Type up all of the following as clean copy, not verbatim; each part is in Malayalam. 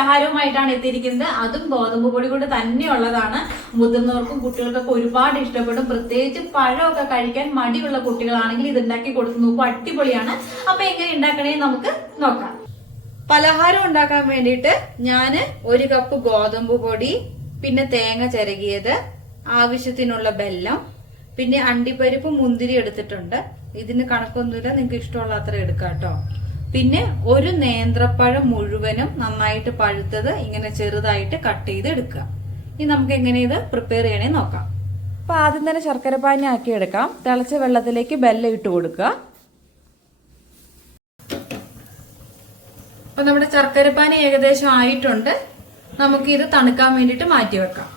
പലഹാരവുമായിട്ടാണ് എത്തിയിരിക്കുന്നത്. അതും ഗോതമ്പ് പൊടി കൊണ്ട് തന്നെയുള്ളതാണ്. മുതിർന്നവർക്കും കുട്ടികൾക്കൊക്കെ ഒരുപാട് ഇഷ്ടപ്പെടും. പ്രത്യേകിച്ച് പഴമൊക്കെ കഴിക്കാൻ മടിയുള്ള കുട്ടികളാണെങ്കിൽ ഇത് ഉണ്ടാക്കി കൊടുത്ത് നോക്കും, അടിപൊളിയാണ്. അപ്പൊ എങ്ങനെ ഉണ്ടാക്കണേ നമുക്ക് നോക്കാം. പലഹാരം ഉണ്ടാക്കാൻ വേണ്ടിയിട്ട് ഞാൻ 1 കപ്പ് ഗോതമ്പ് പൊടി, പിന്നെ തേങ്ങ ചിരകിയത്, ആവശ്യത്തിനുള്ള വെല്ലം, പിന്നെ അണ്ടിപ്പരിപ്പ് മുന്തിരി എടുത്തിട്ടുണ്ട്. ഇതിന് കണക്കൊന്നുമില്ല, നിങ്ങൾക്ക് ഇഷ്ടമുള്ള അത്ര എടുക്കാം കേട്ടോ. പിന്നെ 1 നേന്ത്രപ്പഴം മുഴുവനും നന്നായിട്ട് പഴുത്തത് ഇങ്ങനെ ചെറുതായിട്ട് കട്ട് ചെയ്ത് എടുക്കുക. ഇനി നമുക്ക് എങ്ങനെ ഇത് പ്രിപ്പയർ ചെയ്യണേ നോക്കാം. അപ്പൊ ആദ്യം തന്നെ ശർക്കര പാനി ആക്കി എടുക്കാം. തിളച്ച വെള്ളത്തിലേക്ക് വെല്ലം ഇട്ട് കൊടുക്കുക. അപ്പൊ നമ്മുടെ ശർക്കരപ്പാനി ഏകദേശം ആയിട്ടുണ്ട്. നമുക്ക് ഇത് തണുക്കാൻ വേണ്ടിയിട്ട് മാറ്റി വെക്കാം.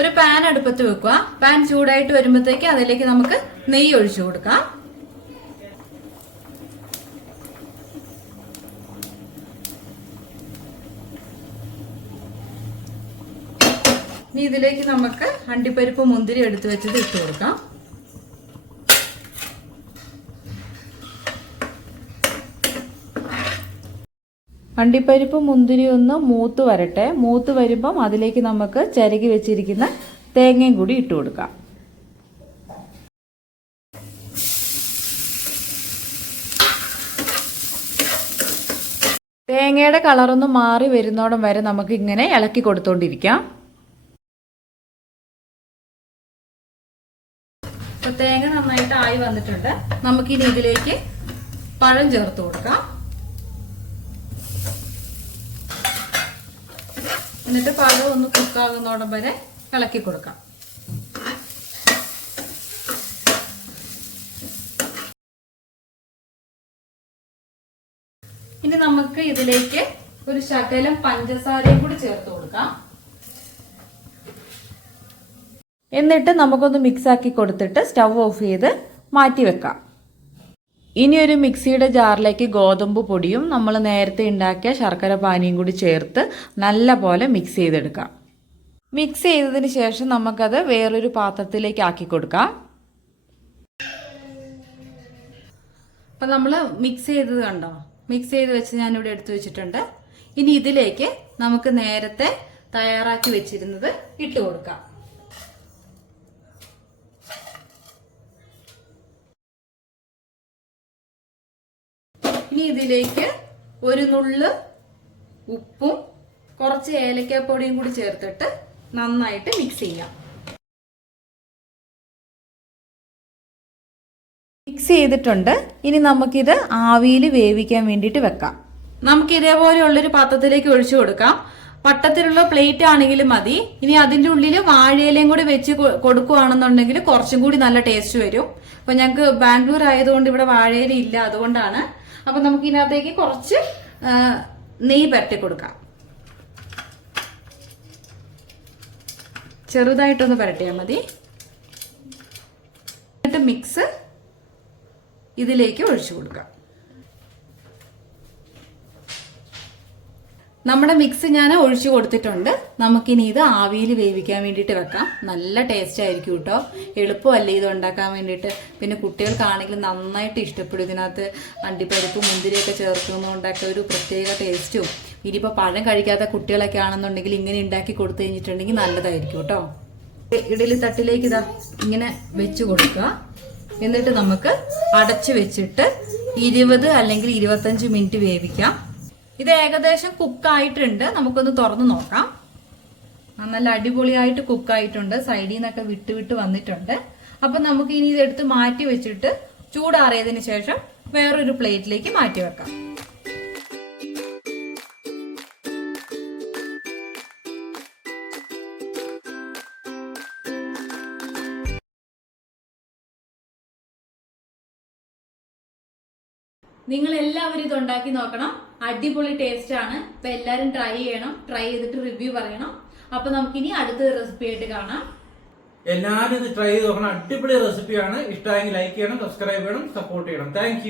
ഒരു പാൻ അടുപ്പത്ത് വെക്കുക. പാൻ ചൂടായിട്ട് വരുമ്പോഴത്തേക്ക് അതിലേക്ക് നമുക്ക് നെയ്യ് ഒഴിച്ചു കൊടുക്കാം. ഇനി ഇതിലേക്ക് നമുക്ക് അണ്ടിപ്പരിപ്പ് മുന്തിരി എടുത്തു വെച്ചത് ഇട്ട് കൊടുക്കാം. അണ്ടിപ്പരിപ്പ് മുന്തിരി ഒന്ന് മൂത്ത് വരട്ടെ. മൂത്ത് വരുമ്പം അതിലേക്ക് നമുക്ക് ചിരകി വെച്ചിരിക്കുന്ന തേങ്ങയും കൂടി ഇട്ട് കൊടുക്കാം. തേങ്ങയുടെ കളറൊന്ന് മാറി വരുന്നോടം വരെ നമുക്ക് ഇങ്ങനെ ഇളക്കി കൊടുത്തോണ്ടിരിക്കാം. അപ്പൊ തേങ്ങ നന്നായിട്ട് ആയി വന്നിട്ടുണ്ട്. നമുക്കിനി ഇതിലേക്ക് പഴം ചേർത്ത് കൊടുക്കാം. എന്നിട്ട് പഴം ഒന്ന് കുക്കാകുന്നോടം വരെ ഇളക്കി കൊടുക്കാം. ഇനി നമുക്ക് ഇതിലേക്ക് ഒരു ശകലം പഞ്ചസാരയും കൂടി ചേർത്ത് കൊടുക്കാം. എന്നിട്ട് നമുക്കൊന്ന് മിക്സ് ആക്കി കൊടുത്തിട്ട് സ്റ്റവ് ഓഫ് ചെയ്ത് മാറ്റി വെക്കാം. ഇനി ഒരു മിക്സിയുടെ ജാറിലേക്ക് ഗോതമ്പ് പൊടിയും നമ്മൾ നേരത്തെ ഉണ്ടാക്കിയ ശർക്കര പാനിയും കൂടി ചേർത്ത് നല്ല പോലെ മിക്സ് ചെയ്തെടുക്കാം. മിക്സ് ചെയ്തതിന് ശേഷം നമുക്കത് വേറൊരു പാത്രത്തിലേക്ക് ആക്കി കൊടുക്കാം. അപ്പം നമ്മൾ മിക്സ് ചെയ്തത് കണ്ടോ? മിക്സ് ചെയ്ത് വെച്ച് ഞാനിവിടെ എടുത്തു വെച്ചിട്ടുണ്ട്. ഇനി ഇതിലേക്ക് നമുക്ക് നേരത്തെ തയ്യാറാക്കി വെച്ചിരുന്നത് ഇട്ട് കൊടുക്കാം. ഇനി ഇതിലേക്ക് ഒരു നുള്ള് ഉപ്പും കുറച്ച് ഏലക്കാപ്പൊടിയും കൂടി ചേർത്തിട്ട് നന്നായിട്ട് മിക്സ് ചെയ്യാം. മിക്സ് ചെയ്തിട്ടുണ്ട്. ഇനി നമുക്കിത് ആവിയിൽ വേവിക്കാൻ വേണ്ടിയിട്ട് വെക്കാം. നമുക്ക് ഇതേപോലെയുള്ളൊരു പാത്രത്തിലേക്ക് ഒഴിച്ചു കൊടുക്കാം. വട്ടത്തിലുള്ള പ്ലേറ്റ് ആണെങ്കിലും മതി. ഇനി അതിൻ്റെ ഉള്ളിൽ വാഴയിലയും കൂടി വെച്ച് കൊടുക്കുകയാണെന്നുണ്ടെങ്കിൽ കുറച്ചും കൂടി നല്ല ടേസ്റ്റ് വരും. അപ്പൊ ഞങ്ങൾക്ക് ബാംഗ്ലൂർ ആയതുകൊണ്ട് ഇവിടെ വാഴയില ഇല്ല, അതുകൊണ്ടാണ്. അപ്പൊ നമുക്ക് ഇതിനകത്തേക്ക് കുറച്ച് നെയ്യ് പരട്ടി കൊടുക്കാം. ചെറുതായിട്ടൊന്ന് പരട്ടിയാൽ മതി. എന്നിട്ട് മിക്സ് ഇതിലേക്ക് ഒഴിച്ചു കൊടുക്കാം. നമ്മുടെ മിക്സ് ഞാൻ ഒഴിച്ചു കൊടുത്തിട്ടുണ്ട്. നമുക്കിനി ഇത് ആവിയിൽ വേവിക്കാൻ വേണ്ടിയിട്ട് വെക്കാം. നല്ല ടേസ്റ്റ് ആയിരിക്കും കേട്ടോ. എളുപ്പമല്ലേ ഇത് ഉണ്ടാക്കാൻ വേണ്ടിയിട്ട്. പിന്നെ കുട്ടികൾക്കാണെങ്കിൽ നന്നായിട്ട് ഇഷ്ടപ്പെടും. ഇതിനകത്ത് അണ്ടിപ്പരിപ്പ് മുന്തിരിയൊക്കെ ചേർക്കുന്നതുകൊണ്ടൊക്കെ ഒരു പ്രത്യേക ടേസ്റ്റും. ഇനിയിപ്പോൾ പഴം കഴിക്കാത്ത കുട്ടികളൊക്കെ ആണെന്നുണ്ടെങ്കിൽ ഇങ്ങനെ ഉണ്ടാക്കി കൊടുത്തു കഴിഞ്ഞിട്ടുണ്ടെങ്കിൽ നല്ലതായിരിക്കും കേട്ടോ. ഇഡലി തട്ടിലേക്ക് ഇതാ ഇങ്ങനെ വെച്ച് കൊടുക്കുക. എന്നിട്ട് നമുക്ക് അടച്ചു വെച്ചിട്ട് 20 അല്ലെങ്കിൽ 25 മിനിറ്റ് വേവിക്കാം. ഇത് ഏകദേശം കുക്കായിട്ടുണ്ട്. നമുക്കൊന്ന് തുറന്ന് നോക്കാം. നല്ല അടിപൊളിയായിട്ട് കുക്കായിട്ടുണ്ട്. സൈഡിൽ നിന്നൊക്കെ വിട്ട് വന്നിട്ടുണ്ട്. അപ്പൊ നമുക്ക് ഇനി ഇതെടുത്ത് മാറ്റി വെച്ചിട്ട് ചൂടാറിയതിന് ശേഷം വേറൊരു പ്ലേറ്റിലേക്ക് മാറ്റി വെക്കാം. നിങ്ങൾ എല്ലാവരും ഇത് ഉണ്ടാക്കി നോക്കണം. അടിപൊളി ടേസ്റ്റ് ആണ്. അപ്പൊ എല്ലാരും ട്രൈ ചെയ്യണം. ട്രൈ ചെയ്തിട്ട് റിവ്യൂ പറയണം. അപ്പൊ നമുക്കിനി അടുത്ത റെസിപ്പി ആയിട്ട് കാണാം. എല്ലാവരും ഇത് ട്രൈ ചെയ്ത് നോക്കണം. അടിപൊളി റെസിപ്പിയാണ്. ഇഷ്ടമായെങ്കിൽ ലൈക്ക് ചെയ്യണം, സബ്സ്ക്രൈബ് ചെയ്യണം, സപ്പോർട്ട് ചെയ്യണം. താങ്ക്